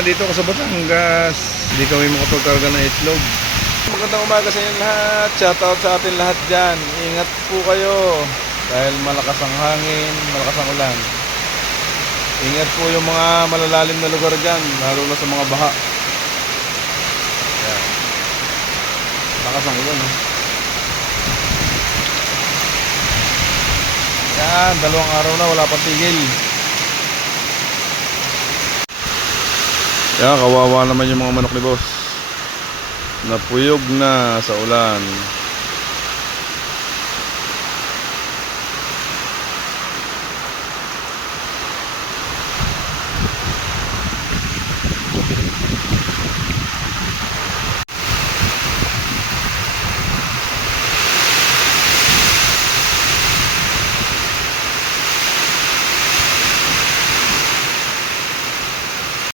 dito ako sa Batangas. Hindi kami makapagkarga ng itlog. Magandang umaga sa inyo lahat. Shoutout sa atin lahat dyan. Ingat po kayo. Dahil malakas ang hangin, malakas ang ulan. Ingat po yung mga malalalim na lugar dyan, lalo na sa mga baha. Yan. Malakas ang ulan. Yan, 2 araw na wala pang tigil. Yan, kawawa naman yung mga manok ni boss. Napuyog na sa ulan.